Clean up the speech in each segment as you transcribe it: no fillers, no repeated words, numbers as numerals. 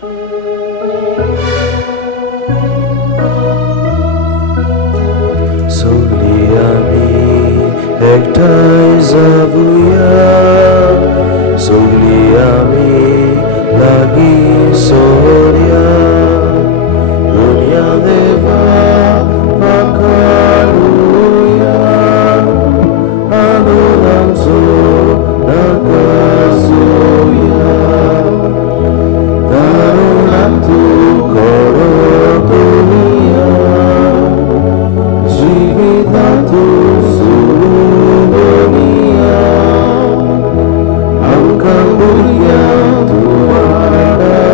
सगळी आमी एकठांय जावुया, सगळी आमी लागीं सोरया, दुनिया देवा वाखाणुया, आनंद आमचो नकासुया, दारुणाक तूं खरो करुया, जिवितांत तूं सुरुया, आमकां भुरग्यां तूं वाडकय,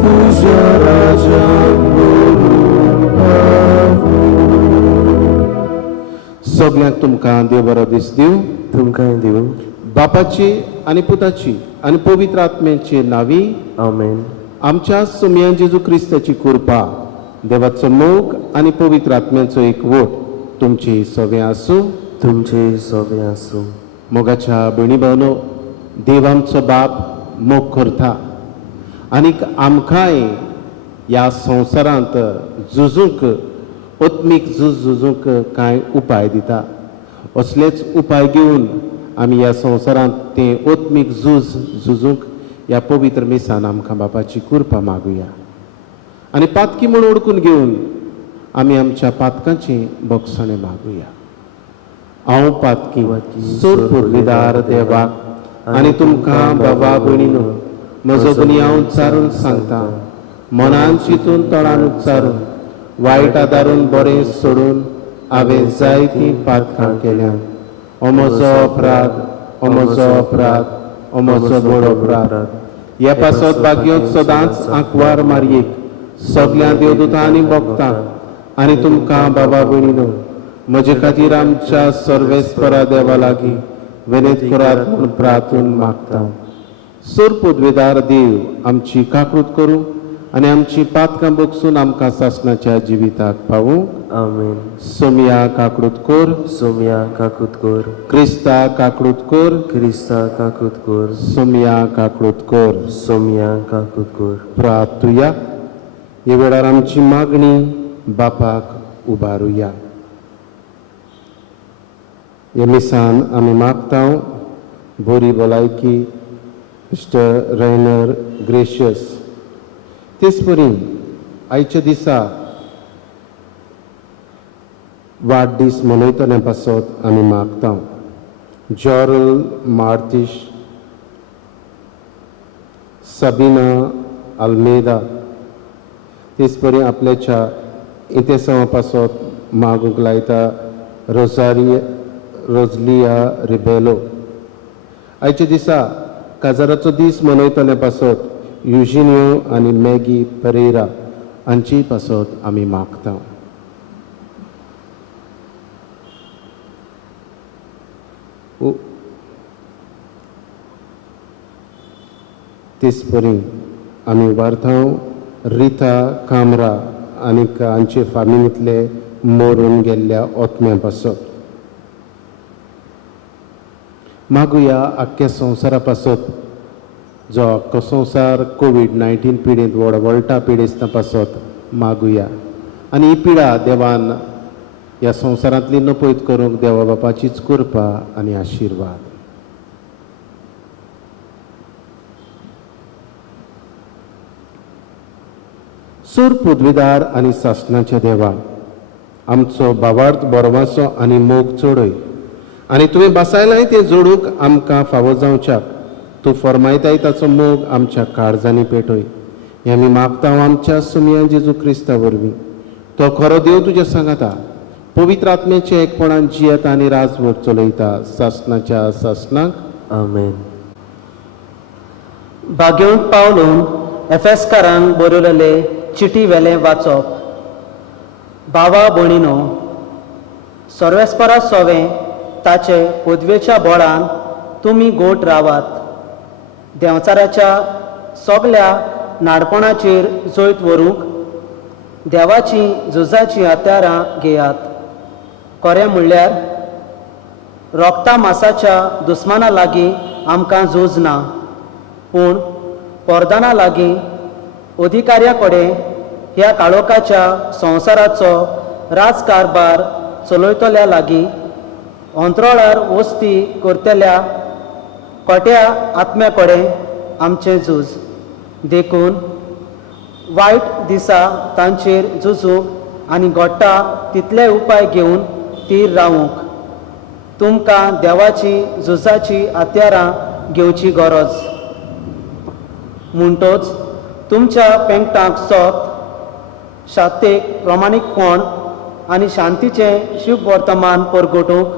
तुज्या राज्यांत व्हरून पावय. सगळ्यांक तुमकां देव बरो दीस दिवं. तुमकां दिवं. बापाची आनी पुताची आनी पवित्र आत्म्याची नावी. आमेन. आमच्या सुमयान जेजू क्रिस्ताची कृपा, देवाचो मोग आनी पवित्र आत्म्याचो एकवट तुमची सगळें आसूं. तुमचे सगळें आसूं. मोगाच्या भयणी भावनो, देव आमचो बाप मोग करता आनीक आमकांय ह्या संवसारांत झुजूंक, ओत्मीक झुजूंक कांय उपाय दिता. असलेच उपाय घेवन आमी ह्या संवसारांत तें ओत्मीक झुजूंक ह्या पवित्र मेसान आमकां बापाची कृपा मागुया. आनी पातकी म्हूण ओळखून घेवन आमी आमच्या पातकांची बोगसणे मागुया. हांव पातकी सोर पुर्विदार देवाक आनी तुमकां बाबा भयणीनो, म्हजो गुन्यांव उच्चारून सांगता. मनान चिंतून तोंडान उच्चारून, वायट आदारून बरें सोडून हांवें जायतीं पातकां केल्यां. हो म्हजो अपराध, हो म्हजो अपराध, हो म्हजो व्हड अपराध. ह्या पासत भाग्योक सदांच आंकवार मारयेक सगळ्या देवदूतां आनी भक्तांक आनी तुमकां बाबा भयणीनो, म्हजे खातीर आमच्या सर्वेस्परा देवा लागीं विनत करात म्हूण प्रार्थून मागता. सोर पदवेदार देव आमची काकूट करूं आनी आमची पातकां बोगसून आमकां सासणाच्या जिविताक पावूं. आमेन. सोमया काकूट कोर. सोमया काकूत कोर. क्रिस्ता काकूट कोर. क्रिस्ता काकूत कोर. सोमया काकूट कोर. सोमया काकूत कोर. प्रार्थुया. हे वेळार आमची मागणी बापाक उबारुया. हे मिसान आमी मागता बरी भलायकी मिस्टर रेनर ग्रेशियस. तेच परी आयच्या दिसा वाडदीस मनयतले पासत आमी मागता जॉरल मार्तिश, साबिना आल्मेदा. तेच परी आपल्याच्या इतिहासा पासत मागूंक लायता रोजलिया रिबेलो. आयच्या दिसा काजाराचो दीस मनयतले पासत युजिनियो आनी मॅगी पेरेरा हांची पासत आमी मागता. तेच परी आमी उबारता रिता कामरा आनीक हांचे फामिलींतले मरून गेल्ल्या ओतम्या पासत. मागुया आख्ख्या संवसारा पासत, जो आख्खो संवसार कोविड-19 पिडेंत वळटा पिडेस्ता पासत मागुया. आनी ही पिडा देवान ह्या संवसारांतली नपयत करूंक देवा बापाचीच कृपा आनी आशिर्वाद. सोर पदवीदार आनी सासणाच्या देवा, आमचो भावार्थ बरवासो आनी मोग चोडय आनी तुवें बसायलाय ते जोडूंक आमकां फावो जावच्याक तूं फरमायताय ताचो मोग आमच्या काळजांनी पेटय. हें आमी मागता आमच्या सुमयान जेजू क्रिस्ता वरवीं. तो खरो देव तुज्या सांगाता, पवित्र आत्म्याच्या एकपणान जियेता आनी राजवट चलयता सासणाच्या सासणाक. आमेन. भाग्योंत पावलून एफेसकारांक बरयलेले चिटी वेलें वाचप. भावा भयणीनो, सर्वेस्परा सोवें ताचे पदवेच्या बोळान तुमी गोट रावात. देंवचाराच्या सगळ्या नाडपणाचेर जैत व्हरूंक देवाची झुजाची हत्यारां घेयात. खरें म्हणल्यार रोगता मासाच्या दुस्माना लागीं आमकां झूज ना, पूण प्रधाना लागीं अधिकाऱ्या कडेन ह्या काळोखाच्या संवसाराचो राजकारभार चलयतल्या लागीं अंतराळार वस्ती करतल्या खोट्या आत्म्या कडेन आमचें झूज देखून वायट दिसा तांचेर झुजूंक आनी घडटा तितले उपाय घेवन तीर रावूंक तुमकां देवाची झुजाची हत्यारां घेवची गरज म्हणटच तुमच्या पेंगटांक सोत शातेक प्रमाणीकपण आनी शांतीचें शुभ वर्तमान परगटूंक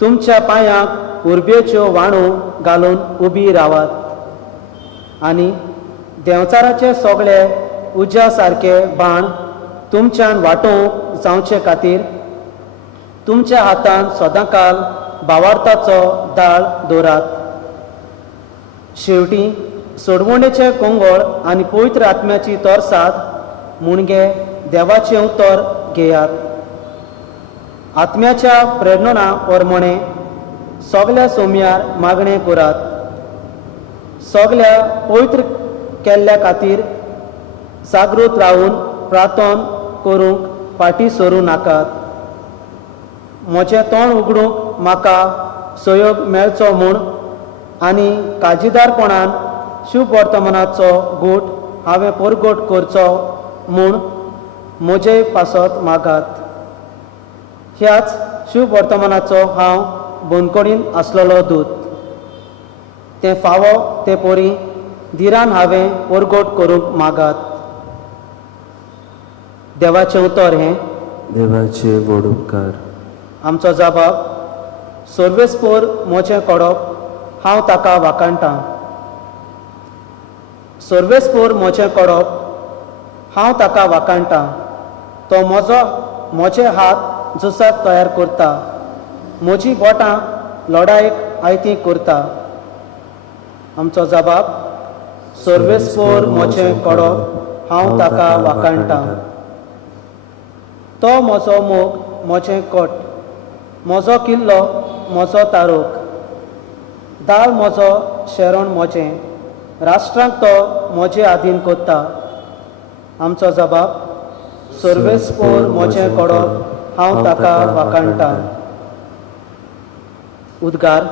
तुमच्या पांयांक उर्बेच्यो वाणू घालून उबी रावात आनी देंवचाराचे सगळे उज्या सारके बाण तुमच्यान वांटोवंक जावचे खातीर तुमच्या हातांत सदांकाल भावार्थाचो दाळ दवरात शेवटी सोडवणेचे कोंगळ आनी पवित्र आत्म्याची तरसाद मुणगे देवाचें उतर घेयात आत्म्याच्या प्रेरणा प्रमाणे सगळ्या सोम्यार मागणें करात सगळ्या पवित्र केल्ल्या खातीर जागृत रावून प्रार्थना करूंक फाटीं सरूं नाकात म्हजें तोंड उगडूंक म्हाका सहयोग मेळचो म्हूण आनी काळजीदारपणान शुभ वर्तमानाचो गूट हांवें परगट करचो म्हूण म्हजे पासत मागात ह्याच शुभ वर्तमानाचो हांव बंदकोडीन आसलेलो दूत तें फावो ते परी धिरान हांवें परगट करूंक मागात देवाचें उतर हें देवाचे व्हड उपकार आमचो जबाब सर्वेस्पोर मोचें कोडप हांव ताका वाकाणटां सर्वेस्पोर मोचें कोडप हांव ताका वाकाणटां तो म्हजे हात झुजाक तयार करता म्हजीं बोटां लढायेक आयतीं करता आमचो जबाब सर्वेस्पोर मोचें कोडप हांव ताका वाकाणटां तो म्हजो मोग म्हजें कोट म्हजो किल्लो म्हजो तारूक दाळ म्हजो शेरोण म्हजें राष्ट्रांक तो म्हजे आधीन करता आमचो जबाब सर्वेस्पोर म्हजें कोडप हांव ताका वाकाणटां उद्गार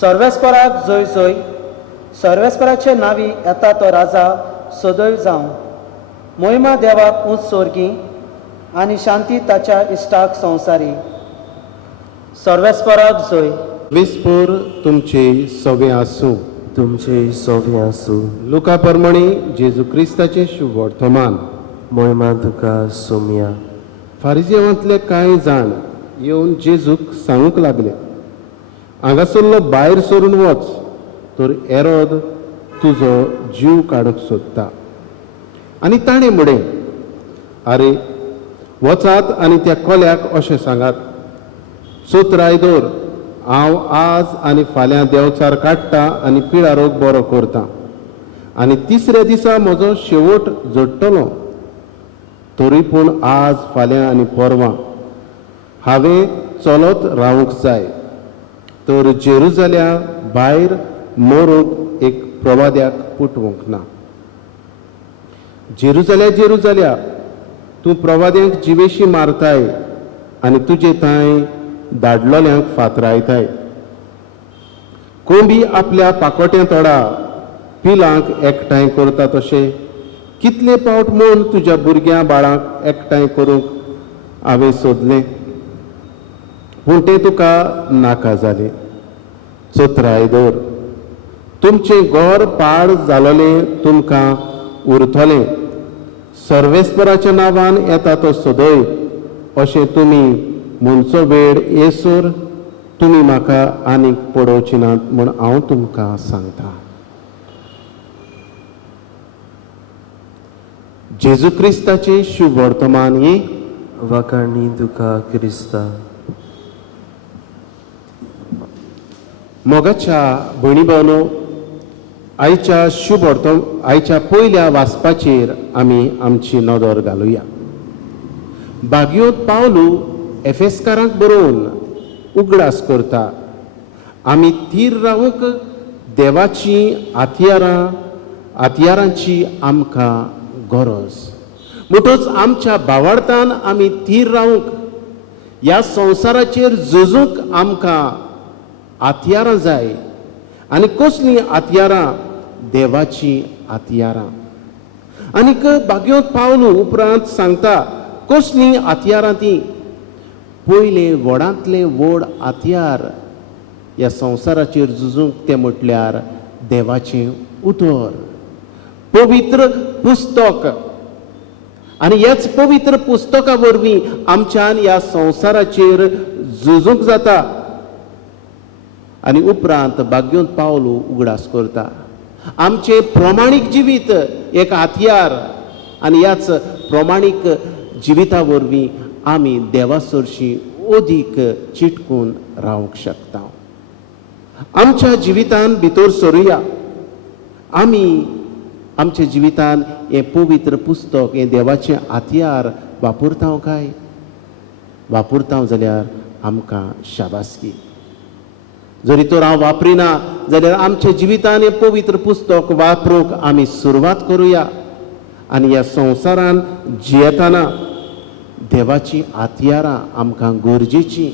सर्वेस्पराक जय जय सर्वेस्पराचे नांवी येता तो राजा सदैव जावं मोहिमा देवाक उंच सोर्गी आनी शांती ताच्या इश्टाक संवसारी सर्वेस्पराक जय विस्पोर तुमचे सवे आसूं तुमचे सोवे आसूं लुका प्रमाणे जेजू क्रिस्ताचे शुभ वर्तमान मोहिमा तुका सोम्या फारिजेवांतले कांय जाण येवन जेजूक सांगूंक लागले हांगासरलो भायर सरून वच तर हेरोद तुजो जीव काडूंक सोदता आनी ताणें म्हणलें आरे वचात आनी त्या कोल्याक अशें सांगात सूत रायदोर हांव आज आनी फाल्यां देंवचार काडटा आनी पिडारोग बरो करता आनी तिसऱ्या दिसा म्हजो शेवट जोडटलो तरी पूण आज फाल्यां आनी परवां हांवें चलत रावूंक जाय तर जेरुजाल्या भायर मरूंक एक प्रवाद्याक पुटवूंक ना जेरुजाल्या तूं प्रवाद्यांक जिवेशी मारताय आनी तुजे थंय धाडलोल्यांक फातरायताय कोंबी आपल्या पाकोट्या तोडा पिलांक एकठांय करता तशें कितले पावट म्हूण तुज्या भुरग्या बाळांक एकठांय करूंक हांवें सोदलें पूण तें तुका नाका जालें चोत्रायदोर तुमचें घर पाड जालोलें तुमकां उरतलें सर्वेस्पराच्या नांवान येता तो सदैव अशें तुमी म्हणचो वेळ येसर तुमी म्हाका आनीक पडोवची नात म्हूण हांव तुमकां सांगता जेजू क्रिस्ताचे शुभ वर्तमान ही वाकाणी तुका क्रिस्ता मोगाच्या भयणी भावनो आयच्या पयल्या वाचपाचेर आमी आमची नदर घालुया भाग्योत पावलू एफेसकारांक बरोवन उगडास करता. आमी थीर रावूंक देवाची हातयारांची आमकां गरज. म्हणटच आमच्या भावार्थान आमी थीर रावूंक, ह्या संवसाराचेर झुजूंक आमकां हातयारां जाय. आनी कसलीं हातयारां? देवाची हातयारां. आनीक भाग्योत पावलू उपरांत सांगता कसलीं हातयारां ती. पयले व्हडांतलें व्हड हातयार ह्या संवसाराचेर झुजूंक तें म्हटल्यार देवाचें उतर, पवित्र पुस्तक. आनी ह्याच पवित्र पुस्तका वरवीं आमच्यान ह्या संवसाराचेर झुजूंक जाता. आनी उपरांत भाग्योत पावलू उगडास करता. आमचे प्रमाणीक जिवीत एक हातयार, आनी ह्याच प्रमाणीक जिविता वरवीं आमी देवा सरशी अदीक चिटकून रावंक शकता. आमच्या जिवितान भितर सरुया. आमी आमच्या जिवितान हें पवित्र पुस्तक, हें देवाचें हातयार वापरता काय? वापरता जाल्यार आमकां शाबासकी. जरी तर हांव वापरिना जाल्यार आमच्या जिवितान हें पवित्र पुस्तक वापरूंक आमी सुरवात करुया. आनी ह्या संवसारान जियेतना देवाची हातयारां आमकां गरजेची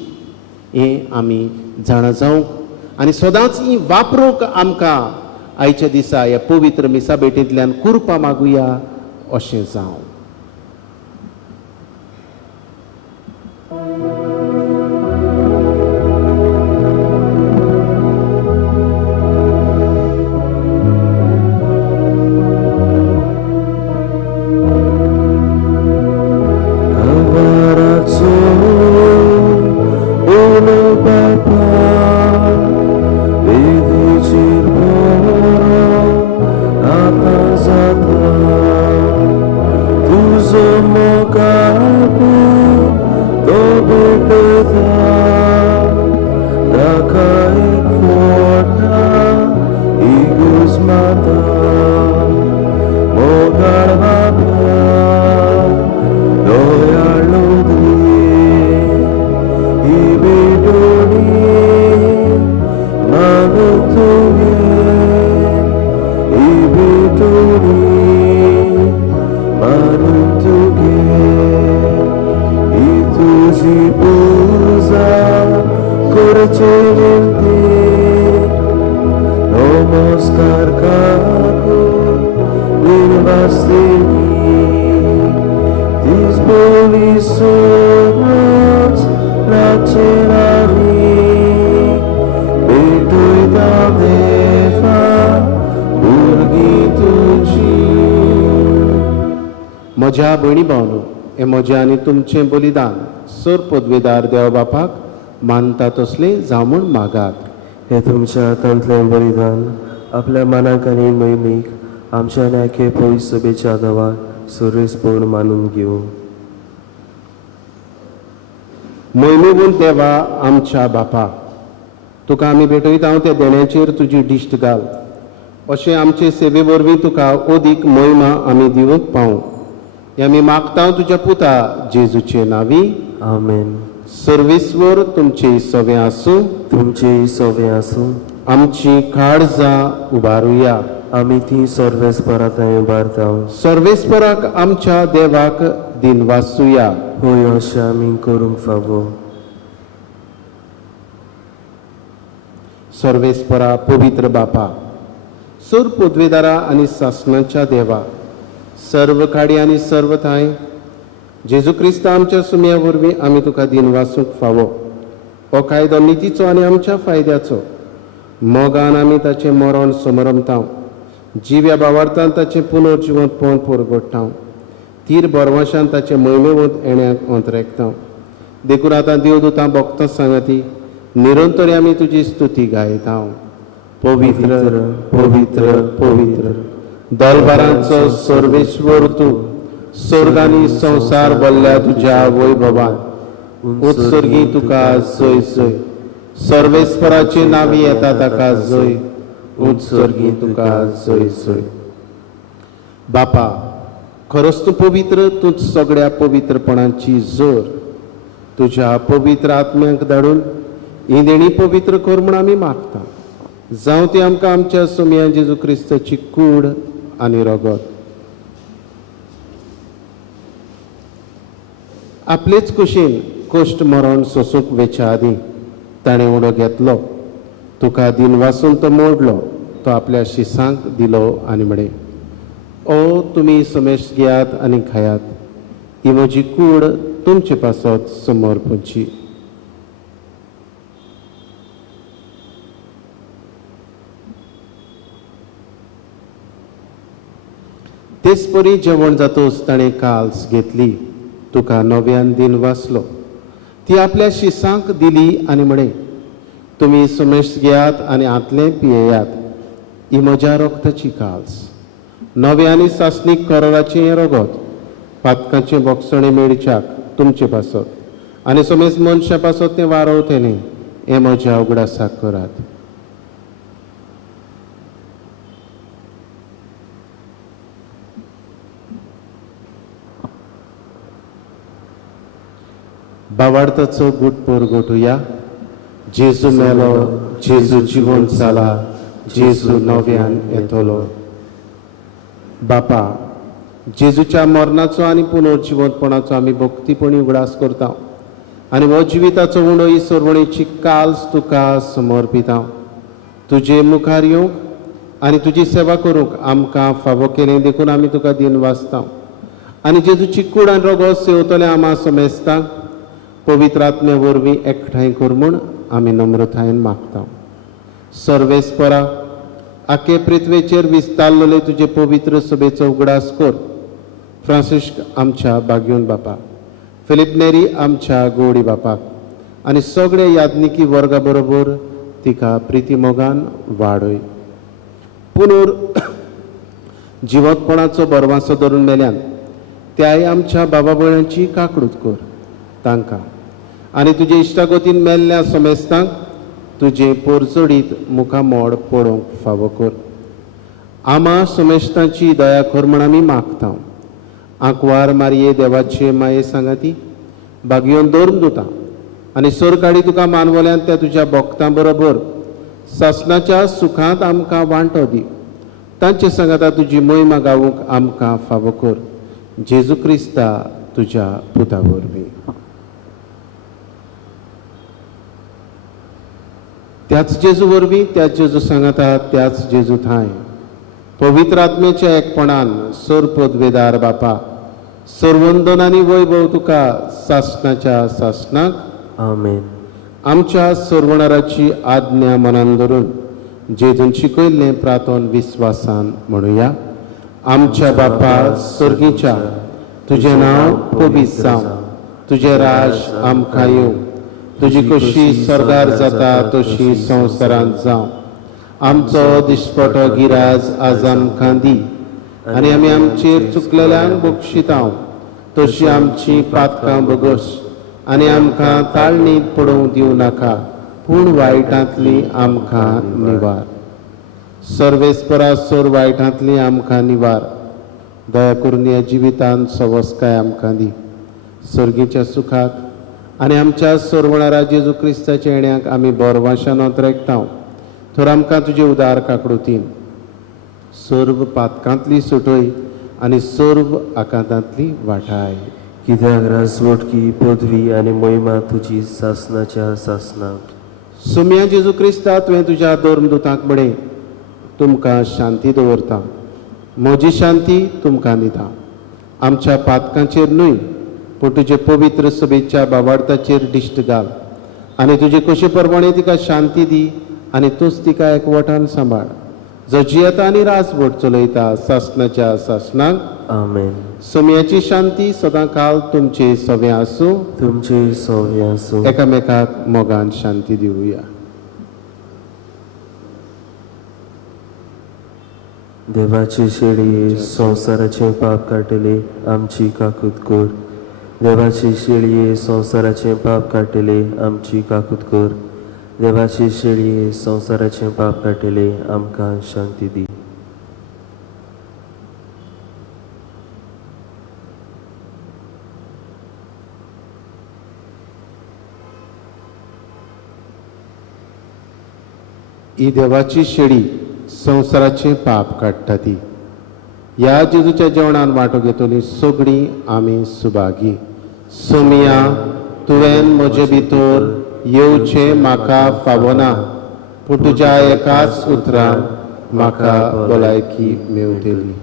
हें आमी जाणा जावंक आनी सदांच ही वापरूंक आमकां आयच्या दिसा ह्या पवित्र मिसा भेटेंतल्यान कृपा मागुया अशें जावं. म्हज्या भयणी भावनो, हें म्हजें आनी तुमचें बलिदान सर पदवेदार देवा बापाक मानता तसलें जावं म्हूण मागात. हे तुमच्या हातांतलें बलिदान आपल्या मनाक आनी मैमीक आमच्या नाके पवित्र सभेच्या देवाक सुरेसपूर्ण मानून घेवं. मैमेगून देवा आमच्या बापा, तुका आमी भेटयता त्या देण्याचेर तुजी दिश्ट घाल. अशें आमचे सेवे वरवीं तुका अदीक महिमा आमी दिवंक पावूं. हें आमी मागता तुज्या पुता जेजूचे नांवी. आमेन. सर्वेस्वर तुमचे सवे आसूं. तुमचे सवे आसूं. आमची काळजां उबारुया. आमी ती सर्वेस्परा थंय उबारता. सर्वेस्पराक आमच्या देवाक दिनवासुया. होय अशें आमी करूंक फावो. सर्वेस्परा पवित्र बापा, सर पदवेदारा आनी सासणाच्या देवा, सर्व काडी आनी सर्व थाय जेजू क्रिस्त आमच्या सुम्या वरवीं आमी तुका दिनवासूंक फावो. हो कायदो नितीचो आनी आमच्या फायद्याचो. मोगान आमी ताचें मरण समरमता. जिव्या भावार्थान ताचें पुनर्जिवंत पोवन परगट्टा. तीर बरवाशान ताचें मैमेवंत येण्याक अंतरेकता. देखून आतां देवदूतां भक्तां सांगाती निरंतर आमी तुजी स्तुती गायता. पवित्र पवित्र पवित्र दलबारांचो सर्वेश्वर तूं, स्वर्गांनी संवसार भरल्या तुज्या वैभवान उत्सर्गी तुका जय जय. सर्वेस्पराचे नावी येता ताका जय. उत्सर्गी तुका जय जय. बापा, खरोच तूं पवित्र. तूंच सगळ्या पवित्रपणाची जोर तुज्या पवित्र आत्म्याक धाडून ही देणी पवित्र कर म्हूण आमी मागता. जावं ती आमकां आमच्या सोमया जेजू क्रिस्ताची कूड आनी रगत. आपलेच कुशीन कोश्ट मरण सोसूंक वेच्या आदीं ताणें उडो घेतलो. तुका दिन वासून तो मोडलो. तो आपल्या शिसांक दिलो आनी म्हणे, ओ तुमी समेश घेयात आनी खायात. ही म्हजी कूड तुमचे पासत समोर पोंची. तेच परी जेवण जातोच ताणें काल्स घेतली. तुका नव्यान दिन वाचलो. ती आपल्या शिसांक दिली आनी म्हणे, तुमी समेश घेयात आनी आतलें पियेयात. ही म्हज्या रोगताची काल्स, नवे आनी सासणीक कराराचें हें रगत, पातकांचे बोगसणे मेळच्याक तुमचे पासत आनी समेज मनशा पासत तें वारवतेलें. हें म्हज्या उगडासाक करात. बावार्थाचो गुटपोर गोठुया. जेजू मेलो, जेजू जिवंत जाला, जेजू नव्यान येतलो. बापा, जेजूच्या मरणाचो आनी पुनर्जिवंतपणाचो आमी भक्तीपणी उगडास करता आनी हो जिविताचो उंडो ही सरवणेची काल्स तुका समर्पिता. तुजे मुखार येवंक आनी तुजी सेवा करूंक आमकां फावो केलें देखून आमी तुका दिन वाचता आनी जेजूची कूड आनी रगत सेवतले आम्हा समेस्तांक पवित्र आत्मे वरवीं एकठांय कर म्हूण आमी नम्रतायेन मागता. सर्वेस्परा, आखे पृथ्वेचेर विस्तारलेले तुजे पवित्र सभेचो उगडास कर. फ्रांसिस्क आमच्या बागयोन बापा, फिलिप नेरी आमच्या गोडी बापाक आनी सगळे याज्ञिकी वर्गा बरोबर तिका प्रिती मोगान वाडय. पुनूर जिवंतपणाचो बरवासो धरून मेल्यान त्याय आमच्या बाबा भयणांची काकडूत कर. तांकां आनी तुजे इश्टागतीन मेल्ल्या समेस्तांक तुजे पोरचोडीत मुखामोड पडोवंक फावो कर. आमा समेस्तांची दया कर म्हूण आमी मागता. आंकवार मारये देवाचे माये सांगाती बागयोन दवरून दिता आनी सोर काडी तुका मानवल्यान त्या तुज्या भक्तां बरोबर सासणाच्या सुखांत आमकां वांटो दी. तांचे सांगाता तुजी महिमा गावूंक आमकां फावो कर. जेजू क्रिस्ता तुज्या पुता वरवीं. त्याच जेजू वरवीं, त्याच जेजू सांगाता, त्याच जेजू थाय पवित्र आत्मेच्या एकपणान सर पदवेदार बापा, सर्वंदन आनी वैभव तुका सासणाच्या सासणाक आमेन. आमच्या सर्वणाराची आज्ञा मनान धरून जेजून शिकयल्लें प्रार्थन विस्वासान म्हणुया. आमच्या बापा सर्गीच्या, तुजें नांव पवित्र जावं. तुजें राज आमकां येवं. तुजी कशी स्वर्गार जाता तशी संवसारांत जावं. आमचो दिसपटो गिराज आज आमकां दी आनी आमी आमचेर चुकलेल्यांक बक्षितांव तशी आमची पातकां बगस आनी आमकां ताळणीत पडोवंक दिवं नाका, पूण वायटांतली आमकां निवार. सर्वेस्परा सोर वायटांतली आमकां निवार. दया करून ह्या जिवितांत सवस्काय आमकां दी. सर्गीच्या सुखाक आनी आमच्या सर्वणारा जेजू क्रिस्ताच्या येण्याक आमी बोरवाशान अंतरेकतांव. तर आमकां तुजे उदार काकडुतीन सर्व पातकांतली सुटय आनी सर्व आकांतांतली वाटाय. कित्याक राजवटकी पदवी आनी महिमा तुजी सासणाच्या सासणाक. सोम्या जेजू क्रिस्ता तुवें तुज्या धर्मदुतांक म्हणे, तुमकां शांती दवरता, म्हजी शांती तुमकां दिता. आमच्या पातकांचेर न्हय पूण तुजे पवित्र सभेच्या बावार्थाचेर दिश्ट घाल आनी तुजे कशे परमाणे तिका शांती दी आनी तूंच तिका एकवटान सांबाळ, जो जियेता आनी राजवट चलयता सासणाच्या सासणाक. आमेन. सोम्याची शांती सदां काल तुमचे सवे आसूं. तुमचे सौर्य आसूं. एकामेकाक मोगान शांती दिवया. देवाची शेळये संवसाराचे पाप काडटले आमची काकूत कर. देवाची शेळये संवसाराचे पाप काडटले आमची काकूत कर. देवाची शेळये संवसाराचे पाप काडटले आमकां शांती दी. ही देवाची शेळी संवसाराचे पाप काडटा ती. ह्या जेजूच्या जेवणान वांटो घेतली सगळीं आमी सुभागी. सोमिया, तुवें म्हजे भितर येवचें म्हाका फावना, पूण तुज्या एकाच उतरान म्हाका भलायकी मेवतली.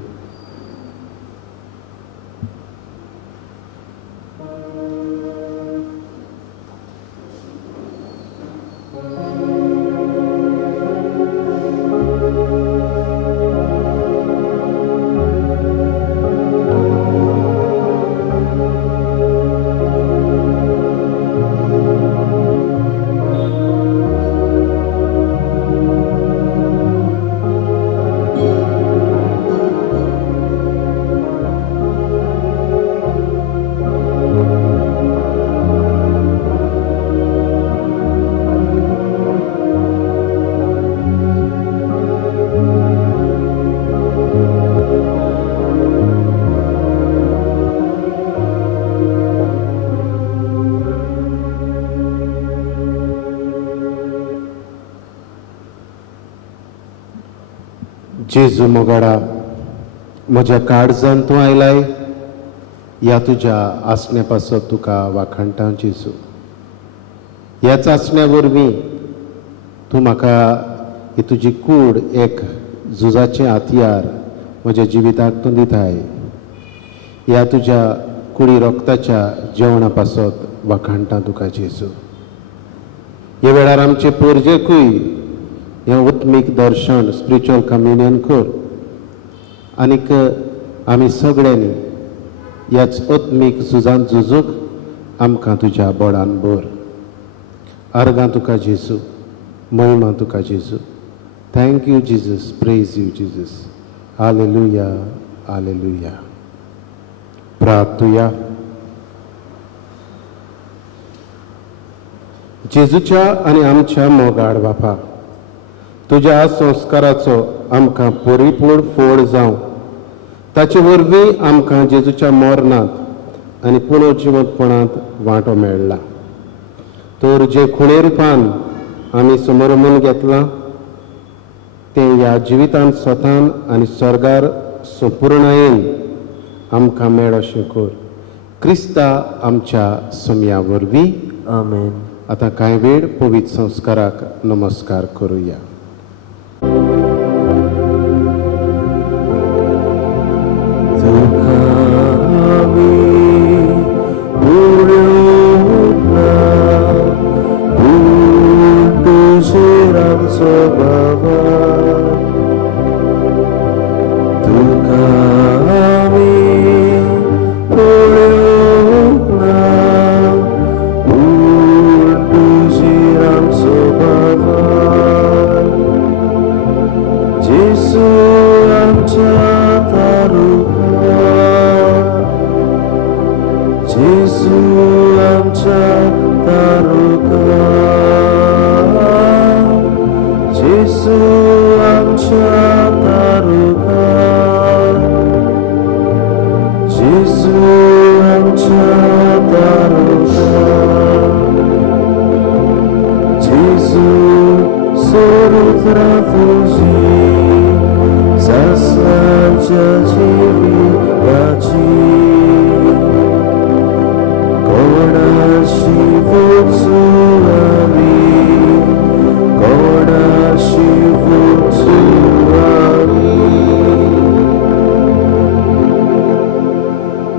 जेजू मोगाडा, म्हज्या काळजान तूं आयलाय, ह्या तुज्या आसण्या पासत तुका वाखाणटा जेजू. ह्याच आसण्या वरवीं तूं म्हाका ही तुजी कूड एक झुजाचें हातयार म्हज्या जिविताक तूं दिताय. ह्या तुज्या कुडी रोगताच्या जेवणा पासत वाखाणटा तुका जेजू. ह्या वेळार आमचे पोरजेकूय हें उत्मीक दर्शन स्पिरिच्युअल कम्युनियन कर आनीक आमी सगळ्यांनी ह्याच उत्मीक झुजान झुजूंक आमकां तुज्या बोडान भर. आर्गां तुका जेजू, महिमा तुका जेजू. Thank you Jesus, praise you Jesus. Hallelujah, hallelujah. प्रार्थुया. जेजूच्या आनी आमच्या मोगाड बापा, तुज्या संस्काराचो आमकां परिपूर्ण फोड जावं, ताचे वरवीं आमकां जेजूच्या मरणांत आनी पुनर्जिवंतपणांत वांटो मेळ्ळा. तर जे खुणे रुपान आमी समोरमून घेतलां तें ह्या जिवितांत स्वतान आनी स्वर्गार संपूर्णयेन आमकां मेळ अशें कर. क्रिस्ता आमच्या सोम्या वरवीं. आमेन. आतां कांय वेळ पवित्र संस्काराक नमस्कार करुया.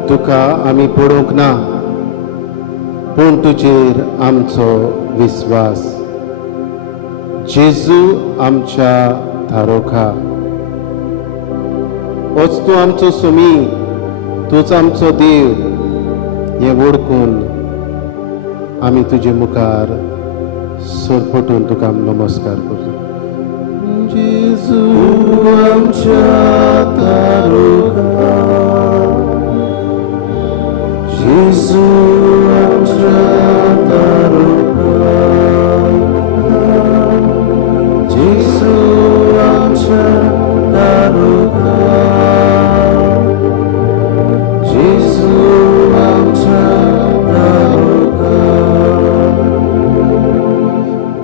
तुका आमी पडोवंक ना, पूण तुजेर आमचो विस्वास. जेजू आमच्या थारोखा, होच तूं आमचो सोमी, तूच आमचो देव. हें वळखून आमी तुजे मुखार सरपटून तुका नमस्कार करता. जेजू आमच्या थारोखा, जेजू आमच्या थारोखा, जेजू आमच्या थारोखा, जेजू आमच्या थारोखा.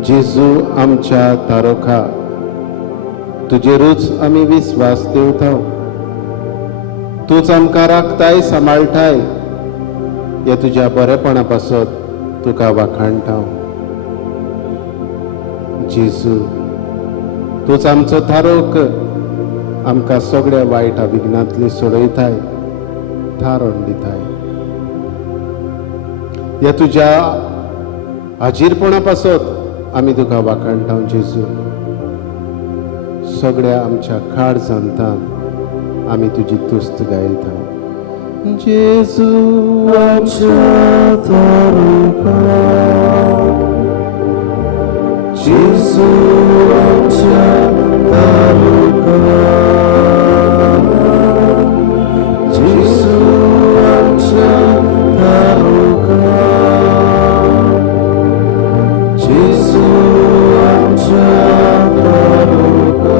जेजू आमच्या थारोखा, तुजेरूच आमी विस्वास देवता. तूच आमकां राखताय सांबाळटाय. ह्या तुज्या बरेपणा पासत तुका वाखाणटा. जेजू, तूच आमचो थारोक आमकां सगळ्या वायट विघ्नांतली सोडयताय, थारोन दिताय. ह्या तुज्या हाजीरपणा पासत आमी तुका वाखाणटा. जेजू, सगळ्या आमच्या खाड जांतान आमी तुजी तुस्त गायता. जेजू आमच्या तारुका, जेजू आमच्या तारुका, जेजू आमच्या तारुका, जेजू आमच्या तारुका.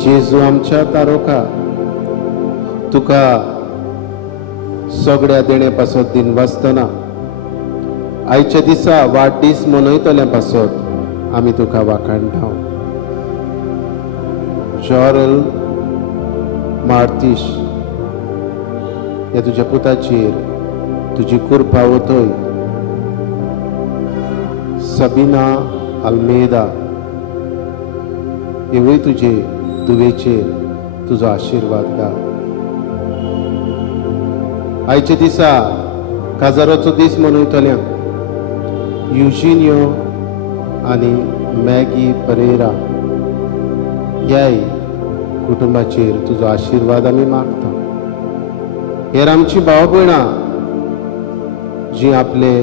जेजू आमच्या तारोका, तुका सगळ्या देणे पासत दिन वाचतना आयच्या दिसा वाडदीस मनयतल्या पासत आमी तुका वाखाणटा. जॉरल मार्तीश, ह्या तुज्या पुताचेर तुजी कृपा वतय. सबीना आल्मेदा, हेवूय तुजे दुवेचेर तुजो आशिर्वाद घाल. आयच्या दिसा काजाराचो दीस मनयतल्यांक युजिनियो आनी मॅगी परेरा ह्याय कुटुंबाचेर तुजो आशिर्वाद आमी मागता. हेर आमची भाव भयणां जीं आपले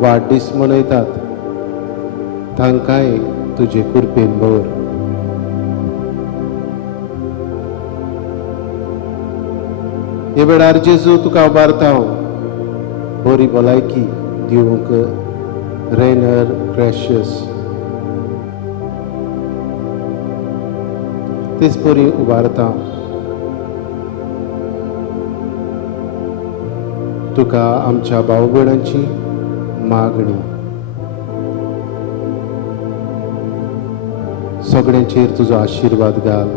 वाडदीस मनयतात, तांकांय तुजे कृपेन भर. हे वेळार जेजू तुका उबारता. बरी भलायकी दिवंक रेनर ग्रेशियस, तेच बरी उबारता. तुका आमच्या भाव भयणांची मागणी सगळ्यांचेर तुजो आशिर्वाद घाल,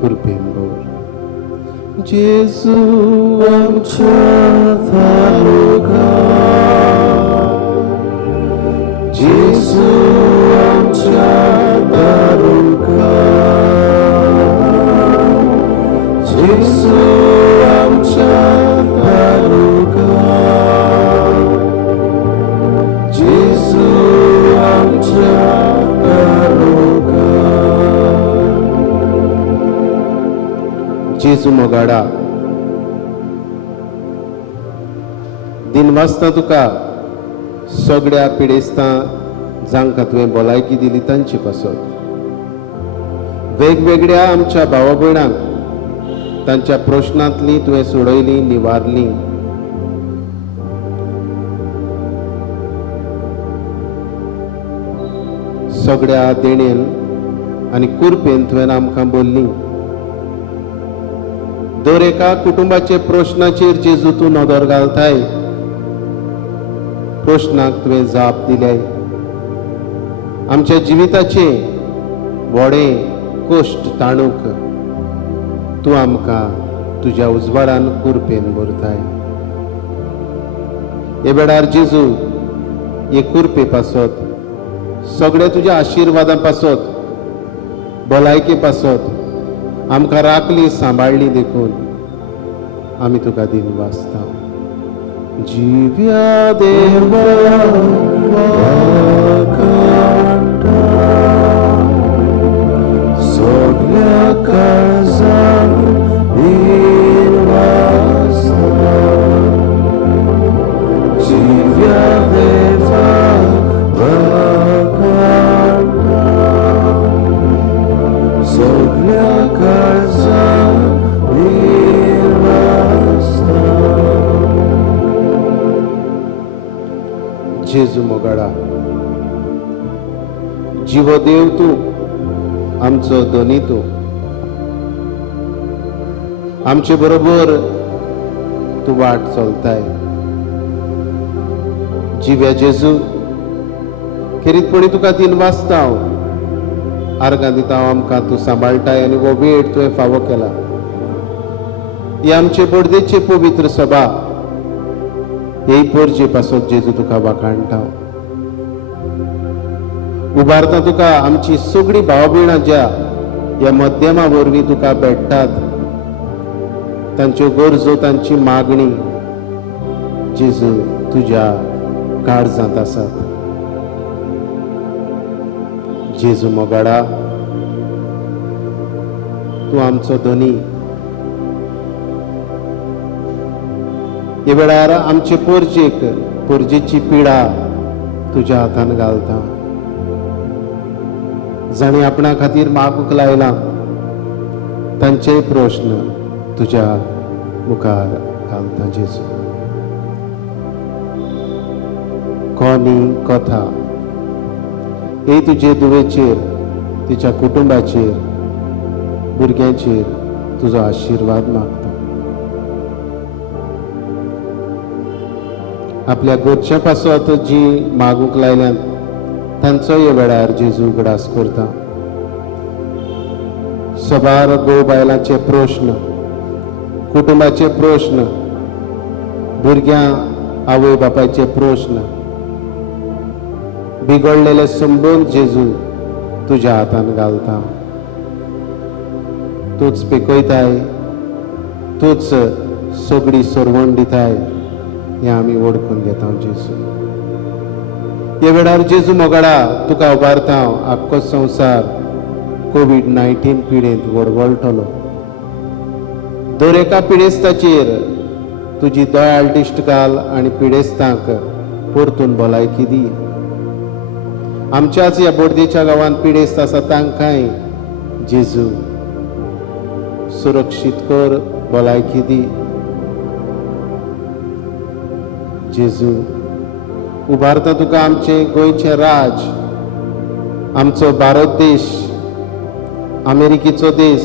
कृपेन भर. जेजू आमच्या तारुका, जेजू आमच्या तारुका, जेजू आमच्या तारुका, जेजू आमच्या तारुका. जेजू मोगाडा, दिन वाचता तुका सगळ्या पिडेस्तां जांकां तुवें भलायकी दिली तांचे पासत वेगवेगळ्या आमच्या भावा भयणांक तांच्या प्रश्नांतलीं तुवें सोडयलीं, निवारलीं. सगळ्या देणेन आनी कृपेन तुवें आमकां बोल्लीं. दर एका कुटुंबाचे प्रश्नाचेर जेजू तूं नदर घालताय. प्रश्नाक तुवें जाप दिल्याय. आमच्या जिविताचे व्हडें कश्ट ताणूक तूं आमकां तुज्या उजवाडान कृपेन भरताय. हे वेळार जेजू हे कृपे पासत, सगळ्या तुज्या आशिर्वादां पासत, भलायके पासत आमकां राखली, सांबाळली देखून आमी तुका दिन वाचता. जिव्या देवा वाखाणटा, सगळ्या काळजान दिन वाचता. जिव्या देवा वाखाणटा, सगळ्या काळजान दिन वाचता. जेजू मोगाडा, जीव देव तूं, आमचो धनी तूं. आमचे बरोबर तूं वाट चलताय. जिव्या जेजू, खेरीतपणी तुका दिन वाचता. आर्गां दिता हांव आमकां तूं सांबाळटाय आनी हो वेळ तुवें फावो केला. ही आमचे बोडदेची पवित्र सभा हे पोरजे पासून जेजू तुका वाखाणटा. उबारता तुका आमची सगळीं भाव भयणां ज्या ह्या मध्यमा वरवीं तुका भेटतात, तांच्यो गरजो तांची मागणी जेजू तुज्या काळजांत आसात. जेजू मोगाडा, तूं आमचो धनी. हे वेळार आमचे पोरजेची पिडा तुज्या हातान घालता. जाणी आपणा खातीर मागूंक लायला तांचेय प्रश्न तुज्या मुखार घालता. जेजू कोणी कथा हे तुजे दुवेचेर, तिच्या कुटुंबाचेर, भुरग्यांचेर तुजो आशिर्वाद मागता. आपल्या गोडच्या पासत जी मागूंक लायल्यान तांचो हे वेळार जेजू गडास करता. सबार घोव बायलांचे प्रश्न, कुटुंबाचे प्रश्न, भुरग्यां आवय बापायचे प्रश्न, बिगडलेले संबंद जेजू तुज्या हातान घालता. तूच पिकयताय, तूच सगळी सरवण दिताय हें आमी वळखून घेता. जेजू हे वेळार जेजू मोगाडा तुका उबारता. आख्खो संवसार कोविड-19 पिडेंत वळवळटलो. दर एका पिडेस्ताचेर तुजी दयाळ दिश्ट घाल आनी पिडेस्तांक परतून भलायकी दी. आमच्याच ह्या बोडदेच्या गांवांत पिडेस्त आसा तांकांय जेजू सुरक्षीत कर, भलायकी दी. जेजू उबारता तुका आमचे गोंयचे राज, आमचो भारत देश, अमेरिकेचो देश,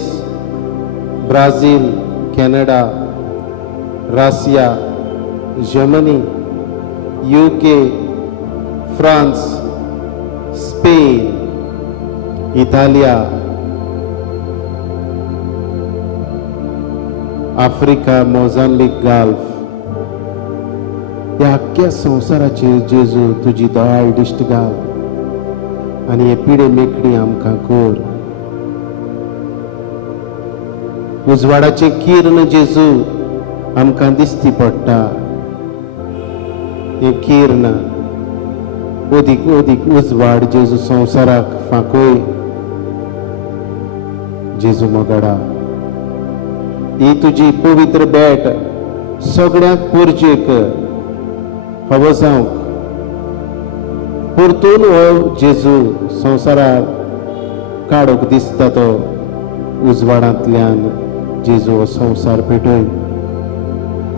Brazil, Canada, Russia, Germany, UK, France, Spain, Italia, Africa, Mozambique, gulf ह्या अख्ख्या संवसाराचेर जेजू तुजी दयाळ दिश्ट घाल आनी हे पिडे मेकळी आमकां कर. उजवाडाचे किर्ण जेजू आमकां दिसती पडटा. हे किर्ण ओदीक ओदीक उजवाड जेजू संवसाराक फांकय. जेजू मोगाडा, ही तुजी पवित्र भेट सगळ्यांक पोरजेक फावो जावंक परतून हो जेजू संवसाराक काडूंक दिसता तो उजवाडांतल्यान जेजू हो संवसार पेटय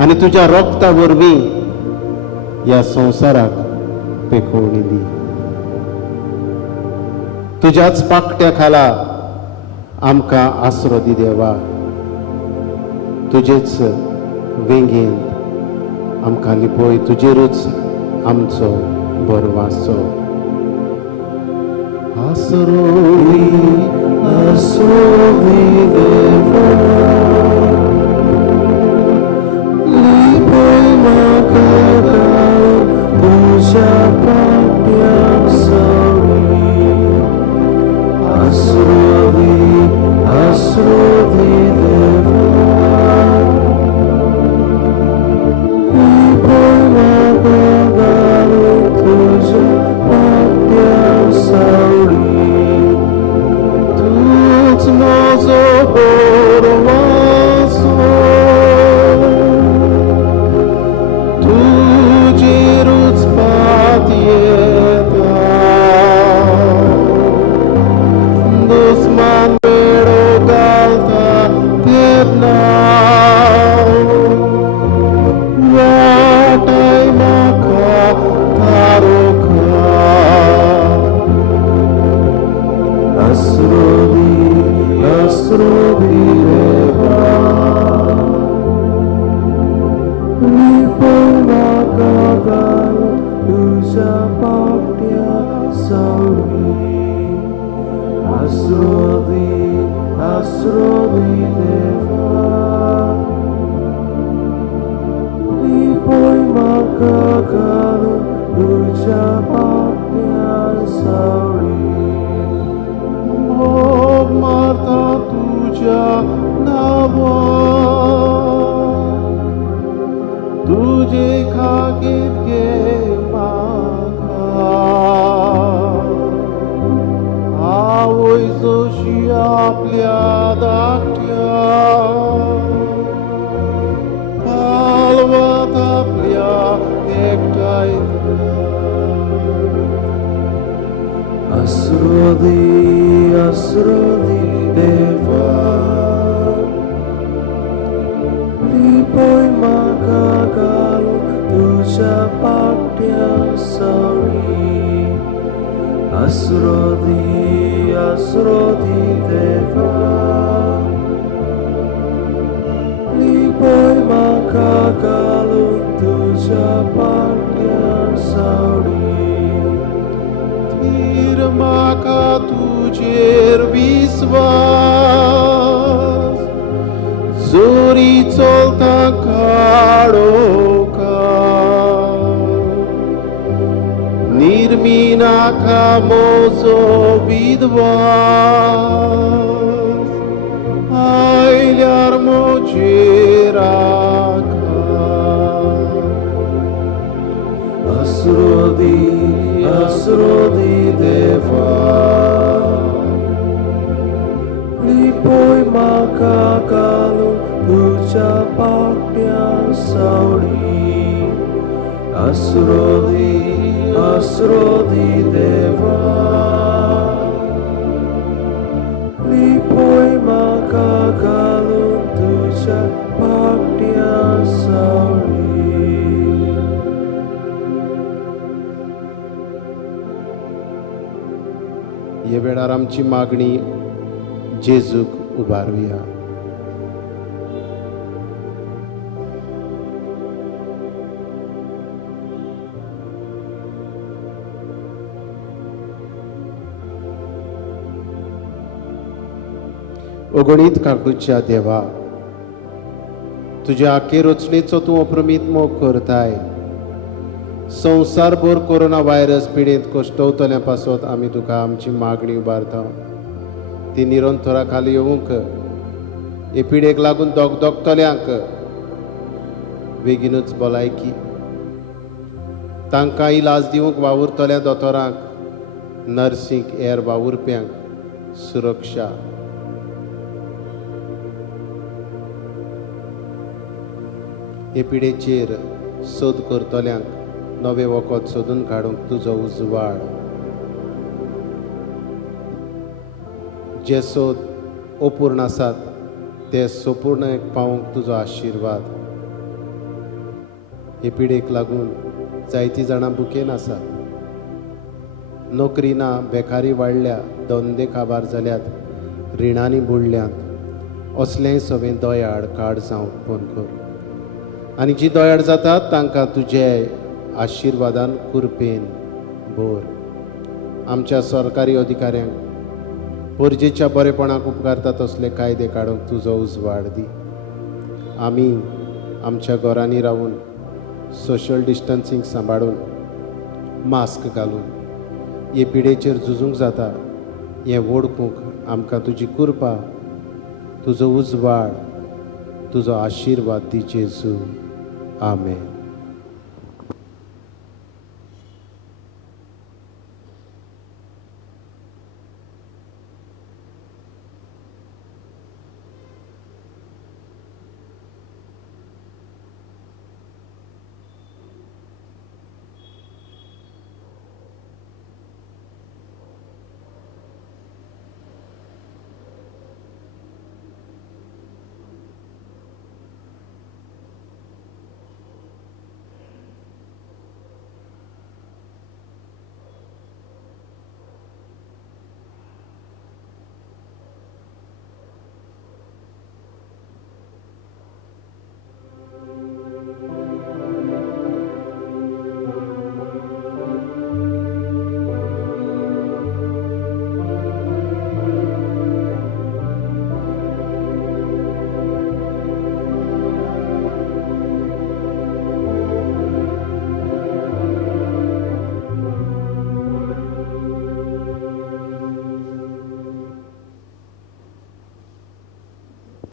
आनी तुज्या रोगता वरवीं ह्या संवसाराक पेखोवणी दी. तुज्याच पाकट्या खाला आमकां आसरो दी देवा. तुजेच वेंगेन आमकां लिपय, तुजेरूच आमचो बरवासो. आसरो दी देवा, लिपय म्हाका तुज्या पांट्याक सवी. आसरो दी देवा, तुजेरूच पातये आसरोदी आसरोदी देवा लिपोय म्हाका घालून तुज्या पाट्या सावळी आसरोदी देवा लिपोय म्हाका घालून तुज्या पाट्या सावळी तीर म्हाका तुजेर विस्वास जोरी चलता काडोका निर्मिनाका मोजो विद्वास आयल्यार मोजेर आसरोदी देवा लिपोय म्हाका घालून तुज्या पाट्या सावळी आसरोदी देवा लिपोय म्हाका घालून तुज्या पाट्या सावळी हे वेळार आमची मागणी जेजूक उबारुया. अगणित काकुच्या देवा, तुज्या आखे रचनेचो तूं अप्रमीत मोग करताय. संवसारभर कोरोना व्हायरस पिडेंत कश्टवतल्या पासत आमी तुका आमची मागणी उबारता. ती निरंतरा खाली येवंक हे पिडेक लागून दोगतल्यांक बेगीनूच भलायकी, तांकां इलाज दिवंक वावुरतल्या दोतोरांक, नर्सींक, हेर वावुरप्यांक सुरक्षा, हे पिडेचेर सोद करतल्यांक नवे वखद सोदून काडूंक तुजो उजवाड, जे सोद अपूर्ण आसात ते सोपूर्णेक पावूंक तुजो आशिर्वाद. हे पिडेक लागून जायतीं जाणां बुकेन आसात, नोकरी ना, बेकारी वाडल्या, धंदे काबार जाल्यात, रिणांनी बुडल्यात. असलेंय सगळें दोयाड काड जावंक फोन कर. आनी जीं दोयाड जातात तांकां तुजे आशिर्वादान कुरपेन भर. आमच्या सरकारी अधिकाऱ्यांक परजेच्या बरेपणाक उपकारता तसले कायदे काडूंक तुजो उजवाड दी. आमी आमच्या घरांनी रावून सोशल डिस्टन्सींग सांबाळून, मास्क घालून हे पिडेचेर झुजूंक जाता हें वळखूंक आमकां तुजी कृपा, तुजो उजवाड, तुजो आशिर्वाद दी जेजू. आमेन.